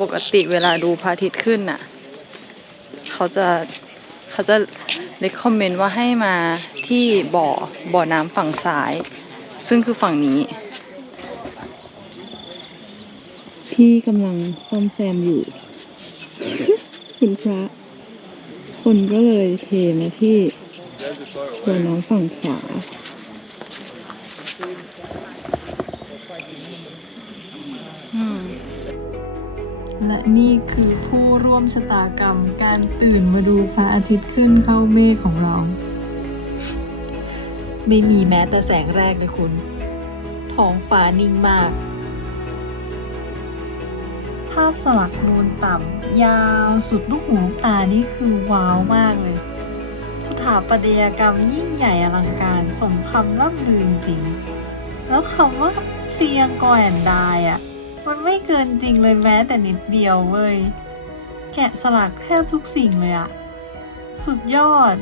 ปกติเวลาดูพระอาทิตย์ขึ้นน่ะ เขาจะเขาจะเลคคอมเมนต์ว่าให้มาที่บ่อบ่อน้ำฝั่งซ้าย ซึ่งคือฝั่งนี้ ที่กำลังซ่อมแซมอยู่ คุณพระคนก็เลยเทมาที่บ่อน้ำฝั่งขวา และนี่คือผู้ร่วมชะตากรรม การตื่นมาดูพระอาทิตย์ขึ้นเข้าเมฆของเรา ไม่มีแม้แต่แสงแรกเลยคุณท้องฟ้านิ่งมาก ภาพสลักนูนต่ำยาวสุดลูกหูลูกตานี่คือว้าวมากเลยสถาปัตยกรรมยิ่งใหญ่อลังการสมคำร่ำลือจริง แล้วคำว่าเซียงกอแอนไดอะ มันไม่เกินจริงเลยแม้แต่นิดเดียวเว้ย แกะสลักแทบทุกสิ่งเลยอะสุดยอด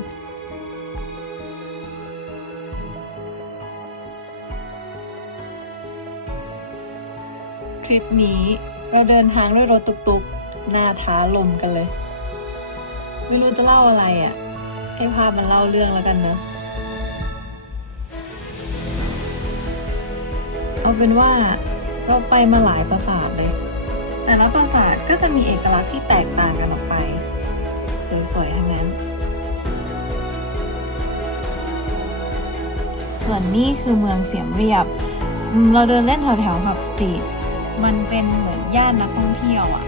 คลิปนี้เราเดินทางด้วยรถตุกๆ หน้าท้าลมกันเลย ไม่รู้จะเล่าอะไรอะ่ะ ให้ภาพมันเล่าเรื่องแล้วกันนะ เอาเป็นว่า เราไปมาหลายปราสาทเลย แต่ละปราสาทก็จะมีเอกลักษณ์ที่แตกต่างกันออกไป สวยๆทั้งนั้น ส่วนนี้คือเมืองเสียมเรียบ เราเดินเล่นแถวแถวๆฮับสตรีท มันเป็นเหมือนย่านนักท่องเที่ยวอะ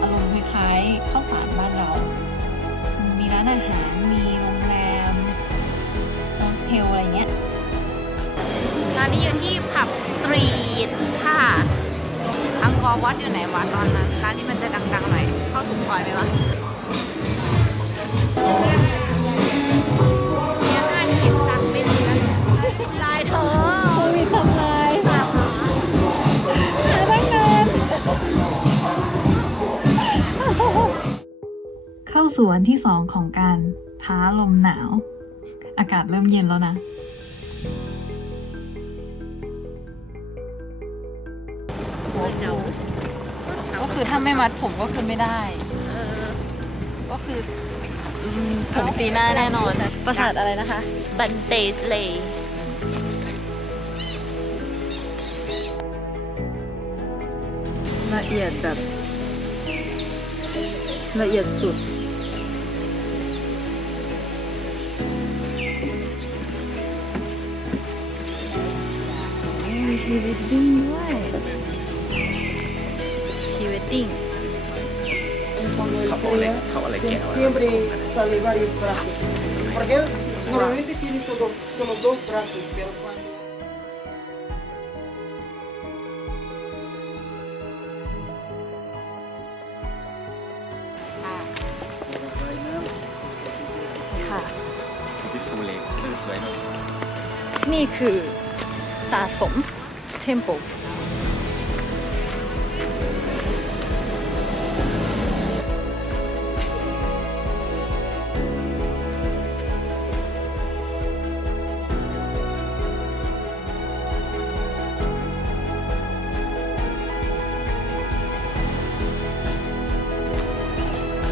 อารมณ์คล้ายๆข้าวสารบ้านเรา มีร้านอาหาร มีโรงแรมโฮสเทลอะไรเงี้ยร้านนี้อยู่ที่ผับสตรีท อวัดอยู่ไหนวะตอนนั้นร้านนี้มันจะดังๆหน่อยเข้าถูกซอยไหมวะเนี่ยห้าสิบตังค์เป็นลายเธอโควิดทำลายหาตั้งนานเข้าสู่วันที่สองของการท้าลมหนาว อากาศเริ่มเย็นแล้วนะ ก็คือถ้าไม่มัดผมก็คือไม่ได้ เออก็คืออืมผมตีหน้าแน่นอนประสาทอะไรนะคะ บันเตสเลย์ละเอียดแบบ ละเอียดสุด มีพรีเวดดิ้งด้วย พรีเวดดิ้งเขาอะไรเขาอะไรแกะ siempre sale varios brazos. Porque él normalmente tiene solo, solo dos brazos, pero cuando... ค่ะ ที่ฟูเลยสวยเนาะ นี่คือตาสมเ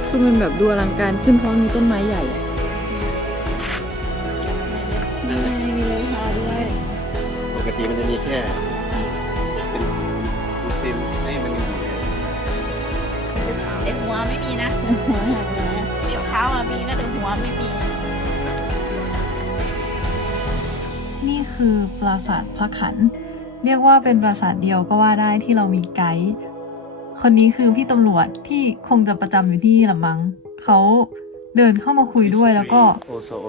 คือมันแบบดูอลังการขึ้นเพราะมีต้นไม้ใหญ่อะนี่ไงมีเลยพาด้วย ปกติมันจะมีแค่เป็นเป็นให้มันมีเป็นเท้าแต่หัวไม่มีนะหัวหักแล้วเดี๋ยวเท้าอะมีนะแต่หัวไม่มี นี่คือปราสาทพระขัน เรียกว่าเป็นปราสาทเดียวก็ว่าได้ที่เรามีไกด์ คนนี้คือพี่ตำรวจที่คงจะประจำอยู่ที่นี่ละมั้งเขาเดินเข้ามาคุยด้วยแล้วก็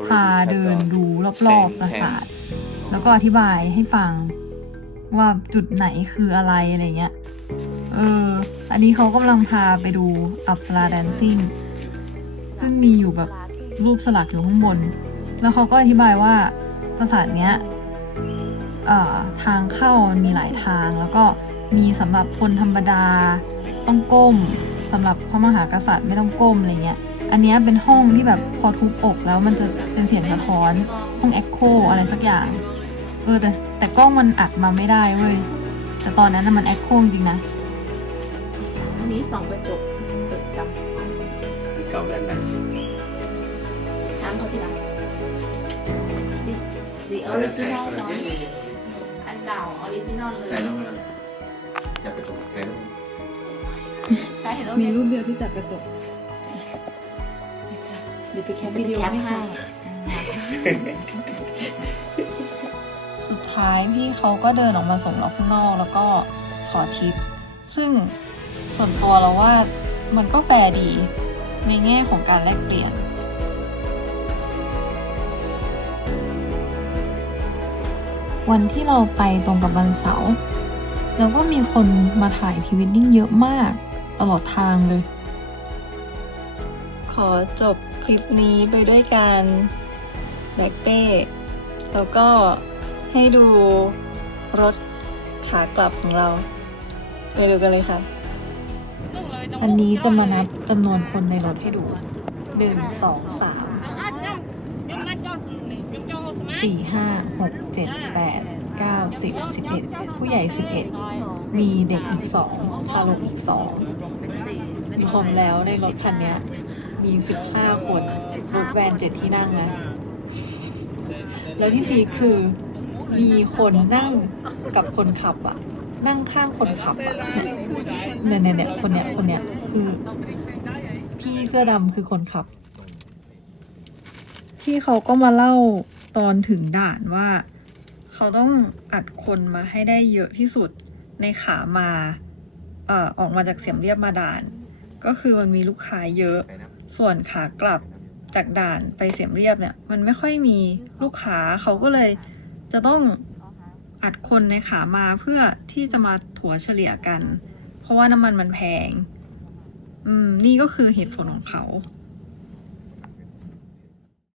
พาเดินดูรอบๆปราสาทแล้วก็อธิบายให้ฟังว่าจุดไหนคืออะไรอะไรเงี้ย เออ อันนี้เขากำลังพาไปดูอัปสราแดนซิ่งซึ่งมีอยู่แบบรูปสลักอยู่ข้างบน แล้วเขาก็อธิบายว่าปราสาทเนี้ยทางเข้ามันมีหลายทางแล้วก็ มีสำหรับคนธรรมดาต้องก้มสำหรับพระมหากษัตริย์ไม่ต้องก้มอะไรเงี้ย อันเนี้ยเป็นห้องที่แบบพอทุบอกแล้วมันจะเป็นเสียงสะท้อนห้องเอ็กโคอะไรสักอย่าง เออแต่แต่กล้องมันอัดมาไม่ได้เว้ย แต่ตอนนั้นน่ะมันเอ็กโคจริงนะมนี้สองกระจกตึกดเก่าแรงไหนำน้ำเขาที่ร้าน This the original one อันเก่าออริจินอลเลใส่ย ต้องมาจะไปตรงใส่ต้องใช่เห็นแล้วมีเนี่ยรูปเดียวที่จับกระจก เดี๋ยวไปแคปวิดีโอให้ค่ะสุดท้ายพี่เขาก็เดินออกมาส่งเราข้างนอกแล้วก็ขอทิป ซึ่งส่วนตัวเราว่ามันก็แฟร์ดีในแง่ของการแลกเปลี่ยนวันที่เราไปตรงกับวันเสาร์ แล้วก็มีคนมาถ่ายพรีเวดดิ้งเยอะมาก ตลอดทางเลย ขอจบคลิปนี้ไปด้วยการแบกเป้แล้วก็ให้ดูรถขากลับของเรา ไปดูกันเลยค่ะ อันนี้จะมานับจำนวนคนในรถให้ดูหนึ่งสองสามสี่ห้าหกเจ็ดแปด เก้าสิบสิบเอ็ดผู้ใหญ่สิบเอ็ดมีเด็กอีกสองทารกอีกสองรวมแล้วในรถคันเนี้ยมีสิบห้าคนรถแวนเจ็ดที่นั่งนะ แล้วที่พีคคือมีคนนั่งกับคนขับอะนั่งข้างคนขับอะเนี่ยเนี่ยเนี่ยคนเนี้ยคนเนี้ยคือ พี่เสื้อดำคือคนขับ พี่เขาก็มาเล่าตอนถึงด่านว่า เขาต้องอัดคนมาให้ได้เยอะที่สุดในขามาเอ่อออกมาจากเสียมเรียบมาด่าน ก็คือมันมีลูกค้าเยอะ ส่วนขากลับจากด่านไปเสียมเรียบเนี่ย มันไม่ค่อยมีลูกค้าเขาก็เลยจะต้องอัดคนในขามาเพื่อที่จะมาถัวเฉลี่ยกัน เพราะว่าน้ำมันมันแพง อืม นี่ก็คือเหตุผลของเขา